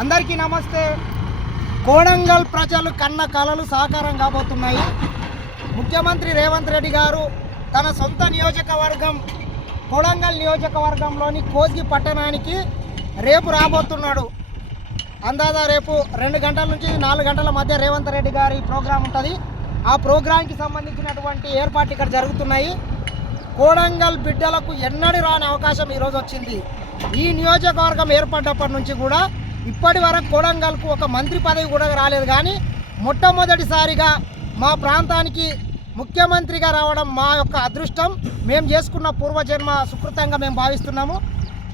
అందరికీ నమస్తే. కోడంగల్ ప్రజలు కన్న కళలు సాకారం కాబోతున్నాయి. ముఖ్యమంత్రి రేవంత్ రెడ్డి గారు తన సొంత నియోజకవర్గం కోడంగల్ నియోజకవర్గంలోని కోస్గి పట్టణానికి రేపు రాబోతున్నాడు. అందాదా రేపు రెండు గంటల నుంచి నాలుగు గంటల మధ్య రేవంత్ రెడ్డి గారి ప్రోగ్రాం ఉంటుంది. ఆ ప్రోగ్రాంకి సంబంధించినటువంటి ఏర్పాట్లు ఇక్కడ జరుగుతున్నాయి. కోడంగల్ బిడ్డలకు ఎన్నడూ రాని అవకాశం ఈరోజు వచ్చింది. ఈ నియోజకవర్గం ఏర్పడ్డప్పటి నుంచి కూడా ఇప్పటి వరకు కోడంగల్కు ఒక మంత్రి పదవి కూడా రాలేదు. కానీ మొట్టమొదటిసారిగా మా ప్రాంతానికి ముఖ్యమంత్రిగా రావడం మా యొక్క అదృష్టం. మేము చేసుకున్న పూర్వజన్మ సుకృతంగా మేము భావిస్తున్నాము.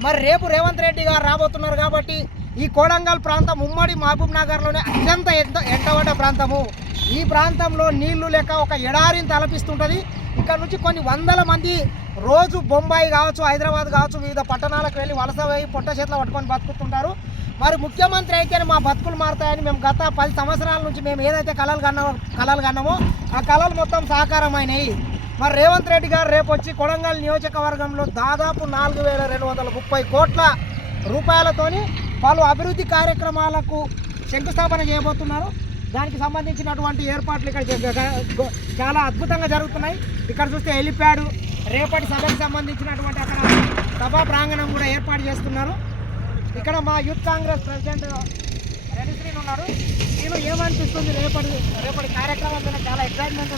మరి రేపు రేవంత్ రెడ్డి గారు రాబోతున్నారు కాబట్టి ఈ కోడంగల్ ప్రాంతం ఉమ్మడి మహబూబ్ నగర్లోనే అత్యంత ఎండ ఎంటబడ్డ ప్రాంతము. ఈ ప్రాంతంలో నీళ్ళు లేక ఒక ఎడారిని తలపిస్తుంటుంది. ఇక్కడ నుంచి కొన్ని వందల మంది రోజు బొంబాయి కావచ్చు హైదరాబాద్ కావచ్చు వివిధ పట్టణాలకు వెళ్ళి వలస పోయి పొట్ట చేతులు పట్టుకొని బతుకుతుంటారు. మరి ముఖ్యమంత్రి అయితేనే మా బతుకులు మారుతాయని మేము గత పది సంవత్సరాల నుంచి మేము ఏదైతే కళలు కన్నామో కళలు కన్నామో ఆ కళలు మొత్తం సాకారమైనవి మరి రేవంత్ రెడ్డి గారు రేపు వచ్చి కొడంగల్ నియోజకవర్గంలో దాదాపు నాలుగు వేల రెండు వందల ముప్పై కోట్ల రూపాయలతోని పలు అభివృద్ధి కార్యక్రమాలకు శంకుస్థాపన చేయబోతున్నారు. దానికి సంబంధించినటువంటి ఏర్పాట్లు ఇక్కడ చాలా అద్భుతంగా జరుగుతున్నాయి. ఇక్కడ చూస్తే హెలిప్యాడ్ రేపటి సభకు సంబంధించినటువంటి అక్కడ సభా ప్రాంగణం కూడా ఏర్పాటు చేస్తున్నారు. ఇక్కడ మా యూత్ కాంగ్రెస్ ప్రెసిడెంట్ రెడ్డి శ్రీని ఉన్నారు నేను ఏమనిపిస్తుంది రేపటి రేపటి కార్యక్రమం మీద చాలా ఎక్సైట్మెంట్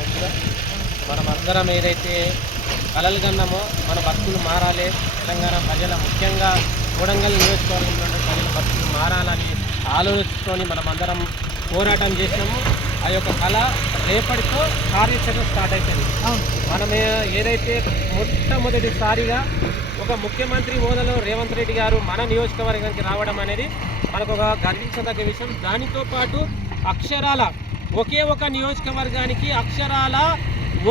ముందుగా మనం అందరం ఏదైతే కలలు కన్నామో మన బతుకులు మారాలి. తెలంగాణ ప్రజల ముఖ్యంగా కోడంగల్ నియోజకవర్గంలో ప్రజల బతుకులు మారాలని ఆలోచించుకొని మనం అందరం పోరాటం చేసినాము. ఆ యొక్క కళ రేపటితో కార్యాచరణ స్టార్ట్ అవుతుంది మనం ఏదైతే మొట్టమొదటిసారిగా ఒక ముఖ్యమంత్రి హోదాలో రేవంత్ రెడ్డి గారు మన నియోజకవర్గానికి రావడం అనేది మనకు ఒక గర్వించదగ్గ విషయం. దానితో పాటు అక్షరాల ఒకే ఒక నియోజకవర్గానికి అక్షరాల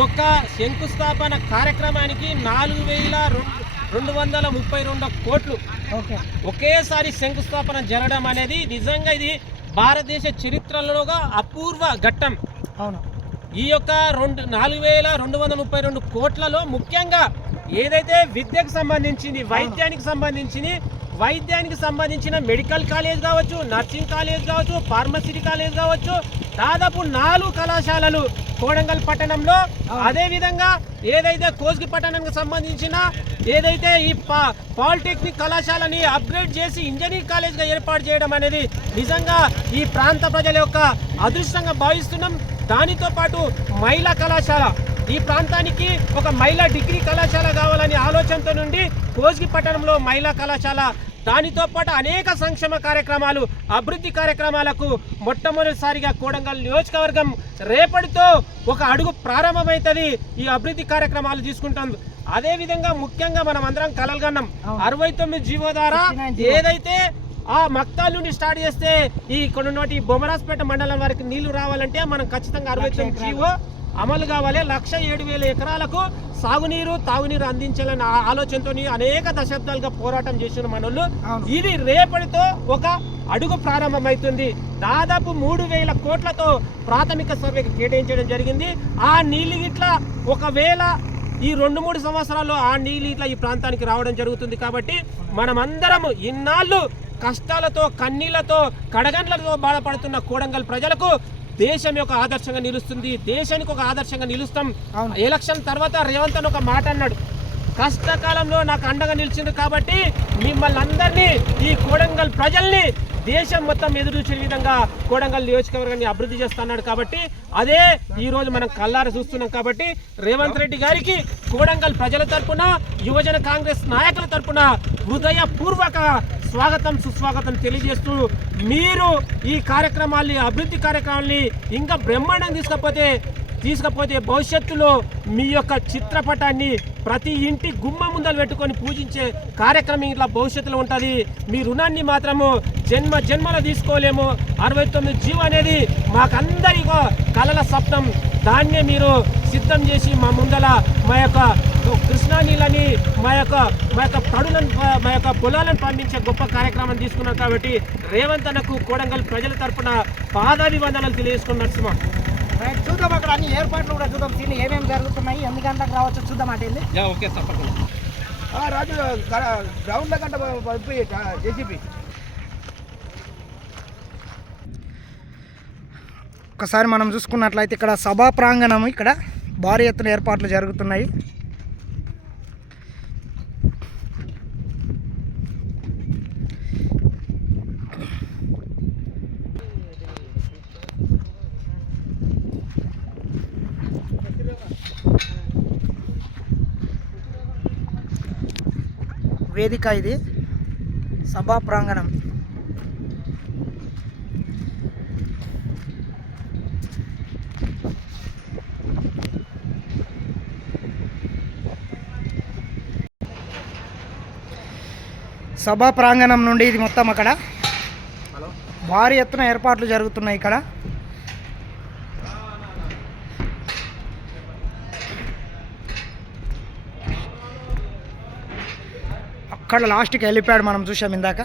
ఒక శంకుస్థాపన కార్యక్రమానికి నాలుగు వేల రెండు రెండు వందల ముప్పై రెండు కోట్లు ఒకేసారి శంకుస్థాపన జరగడం అనేది నిజంగా ఇది భారతదేశ చరిత్రలోగా అపూర్వ ఘట్టం. అవును. ఈ యొక్క రెండు నాలుగు వేల రెండు వందల ముప్పై రెండు కోట్లలో ముఖ్యంగా ఏదైతే విద్యకు సంబంధించింది వైద్యానికి సంబంధించింది వైద్యానికి సంబంధించిన మెడికల్ కాలేజ్ కావచ్చు నర్సింగ్ కాలేజ్ కావచ్చు ఫార్మసీ కాలేజ్ కావచ్చు దాదాపు నాలుగు కళాశాలలు కోడంగల్ పట్టణంలో. అదే విధంగా ఏదైతే కోస్గి పట్టణానికి సంబంధించిన ఏదైతే ఈ పాలిటెక్నిక్ కళాశాలని అప్గ్రేడ్ చేసి ఇంజనీరింగ్ కాలేజ్గా ఏర్పాటు చేయడం అనేది నిజంగా ఈ ప్రాంత ప్రజల యొక్క అదృష్టంగా భావిస్తున్నాం. దానితో పాటు మహిళా కళాశాల ఈ ప్రాంతానికి ఒక మహిళా డిగ్రీ కళాశాల కావాలని ఆలోచనతో నుండి కోస్గి పట్టణంలో మహిళా కళాశాల దానితో పాటు అనేక సంక్షేమ కార్యక్రమాలు అభివృద్ధి కార్యక్రమాలకు మొట్టమొదటిసారిగా కోడంగల్ నియోజకవర్గం రేపటితో ఒక అడుగు ప్రారంభమవుతుంది ఈ అభివృద్ధి కార్యక్రమాలు తీసుకుంటాం అదే విధంగా ముఖ్యంగా మనం అందరం కలలుగన్నాం. అరవై తొమ్మిది జీవో ద్వారా 69 జీవో. ఏదైతే ఆ మక్తాల్ నుండి స్టార్ట్ చేస్తే ఈ కొన్నటి బొమ్మరాజ్పేట మండలం వరకు నీళ్ళు రావాలంటే మనం ఖచ్చితంగా అరవై తొమ్మిది. జీవో అమలు కావాలి. లక్ష ఏడు వేల ఎకరాలకు సాగునీరు తాగునీరు అందించాలనే ఆలోచనతో అనేక దశాబ్దాలుగా పోరాటం చేసిన మనోళ్ళు. అవును. ఇది రేపటితో ఒక అడుగు ప్రారంభమవుతుంది దాదాపు మూడు వేల కోట్లతో ప్రాథమిక సర్వేకి కేటాయించడం జరిగింది. ఆ నీళ్ళు ఇట్లా ఒకవేళ ఈ రెండు మూడు సంవత్సరాల్లో ఆ నీళ్ళు ఇట్లా ఈ ప్రాంతానికి రావడం జరుగుతుంది కాబట్టి మనమందరం ఇన్నాళ్ళు కష్టాలతో కన్నీళ్ళతో కడగండ్లతో బాధపడుతున్న కోడంగల్ ప్రజలకు దేశం యొక్క ఆదర్శంగా నిలుస్తుంది దేశానికి ఒక ఆదర్శంగా నిలుస్తాం అవును. ఎలక్షన్ తర్వాత రేవంత్ అని ఒక మాట అన్నాడు కష్టకాలంలో నాకు అండగా నిలిచింది కాబట్టి మిమ్మల్ని అందరినీ ఈ కోడంగల్ ప్రజల్ని దేశం మొత్తం ఎదురు చూసే విధంగా కోడంగల్ నియోజకవర్గాన్ని అభివృద్ధి చేస్తున్నాడు కాబట్టి అదే ఈరోజు మనం కల్లార చూస్తున్నాం కాబట్టి రేవంత్ రెడ్డి గారికి కోడంగల్ ప్రజల తరపున యువజన కాంగ్రెస్ నాయకుల తరపున హృదయపూర్వక స్వాగతం సుస్వాగతం తెలియజేస్తూ మీరు ఈ కార్యక్రమాల్ని అభివృద్ధి కార్యక్రమాల్ని ఇంకా బ్రహ్మాండం తీసుకపోతే తీసుకపోతే భవిష్యత్తులో మీ యొక్క చిత్రపటాన్ని ప్రతి ఇంటి గుమ్మ ముందలు పెట్టుకొని పూజించే కార్యక్రమం ఇట్లా భవిష్యత్తులో ఉంటుంది. మీ రుణాన్ని మాత్రము జన్మ జన్మల తీసుకోలేము. అరవై తొమ్మిది జీవ అనేది మాకందరి కలల స్వప్నం దాన్నే మీరు సిద్ధం చేసి మా ముందల మా యొక్క కృష్ణా నీళ్ళని మా యొక్క మా యొక్క పడులను మా యొక్క పొలాలను పండించే గొప్ప కార్యక్రమం తీసుకున్నాం కాబట్టి రేవంత్ అన్నకు కోడంగల్ ప్రజల తరఫున పాదాభివందనలు తెలియజేసుకున్న నరసింహ. చూద్దాం అక్కడ అన్ని ఏర్పాట్లు కూడా చూద్దాం. సీన్లు ఏమేమి జరుగుతున్నాయి ఎన్ని గంటలకు రావచ్చు చూద్దాం అటు వెళ్ళి. ఓకే తప్పకుండా. రాజు గ్రౌండ్ల పంపి జేసీపీ ఒకసారి మనం చూసుకున్నట్లయితే ఇక్కడ సభా ప్రాంగణం ఇక్కడ భారీ ఎత్తున ఏర్పాట్లు జరుగుతున్నాయి. వేదిక ఇది. సభా ప్రాంగణం. సభా ప్రాంగణం నుండి ఇది మొత్తం అక్కడ. భారీ ఎత్తున ఏర్పాట్లు జరుగుతున్నాయి ఇక్కడ. అక్కడ లాస్ట్కి వెళ్ళిపోయాడు మనం చూసాం ఇందాక.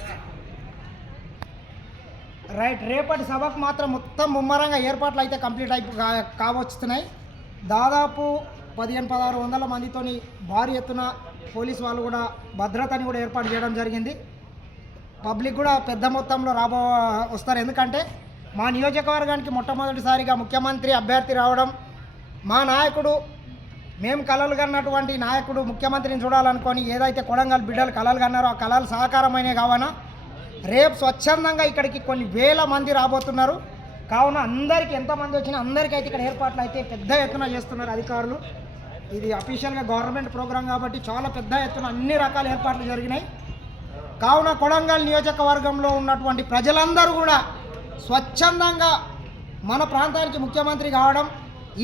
రైట్ రేపటి సభకు మాత్రం మొత్తం ముమ్మరంగా ఏర్పాట్లు అయితే కంప్లీట్ అయిపో కావచ్చుతున్నాయి దాదాపు పదిహేను పదహారు వందల మందితోని భారీ ఎత్తున పోలీస్ వాళ్ళు కూడా భద్రతని కూడా ఏర్పాటు చేయడం జరిగింది. పబ్లిక్ కూడా పెద్ద మొత్తంలో రాబో వస్తారు. ఎందుకంటే మా నియోజకవర్గానికి మొట్టమొదటిసారిగా ముఖ్యమంత్రి అభ్యర్థి రావడం మా నాయకుడు మేము కలలు కన్నటువంటి నాయకుడు ముఖ్యమంత్రిని చూడాలనుకొని ఏదైతే కొడంగల్ బిడ్డలు కలలు కన్నారో ఆ కళలు సహకారమైనవి కావున రేపు స్వచ్ఛందంగా ఇక్కడికి కొన్ని వేల మంది రాబోతున్నారు. కావున అందరికీ ఎంతమంది వచ్చినా అందరికీ అయితే ఇక్కడ ఏర్పాట్లు అయితే పెద్ద ఎత్తున చేస్తున్నారు అధికారులు. ఇది అఫీషియల్గా గవర్నమెంట్ ప్రోగ్రాం కాబట్టి చాలా పెద్ద ఎత్తున అన్ని రకాల ఏర్పాట్లు జరిగినాయి. కావున కొడంగల్ నియోజకవర్గంలో ఉన్నటువంటి ప్రజలందరూ కూడా స్వచ్ఛందంగా మన ప్రాంతానికి ముఖ్యమంత్రి కావడం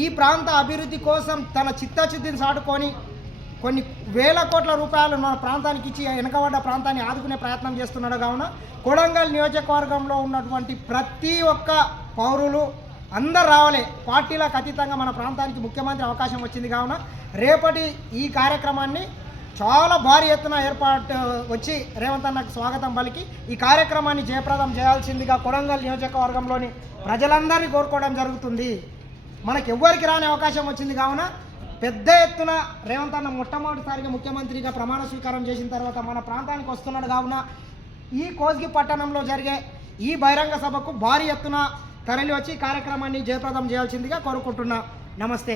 ఈ ప్రాంత అభివృద్ధి కోసం తన చిత్తశుద్ధిని సాటుకొని కొన్ని వేల కోట్ల రూపాయలు మన ప్రాంతానికి ఇచ్చి వెనకబడ్డ ప్రాంతాన్ని ఆదుకునే ప్రయత్నం చేస్తున్నాడు. కావున కొడంగల్ నియోజకవర్గంలో ఉన్నటువంటి ప్రతి ఒక్క పౌరులు అందరు రావాలి. పార్టీలకు అతీతంగా మన ప్రాంతానికి ముఖ్యమంత్రి అవకాశం వచ్చింది. కావున రేపటి ఈ కార్యక్రమాన్ని చాలా భారీ ఎత్తున ఏర్పాటు వచ్చి రేవంత్ అన్నకు స్వాగతం పలికి ఈ కార్యక్రమాన్ని జయప్రదం చేయాల్సిందిగా కొడంగల్ నియోజకవర్గంలోని ప్రజలందరినీ కోరుకోవడం జరుగుతుంది. మనకి ఎవ్వరికి రాని అవకాశం వచ్చింది కావున పెద్ద ఎత్తున రేవంత్ అన్న మొట్టమొదటిసారిగా ముఖ్యమంత్రిగా ప్రమాణ స్వీకారం చేసిన తర్వాత మన ప్రాంతానికి వస్తున్నాడు కావున ఈ కోస్గి పట్టణంలో జరిగే ఈ బహిరంగ సభకు భారీ ఎత్తున తరలి వచ్చి కార్యక్రమాన్ని జయప్రదం చేయాల్సిందిగా కోరుకుంటున్నా. నమస్తే.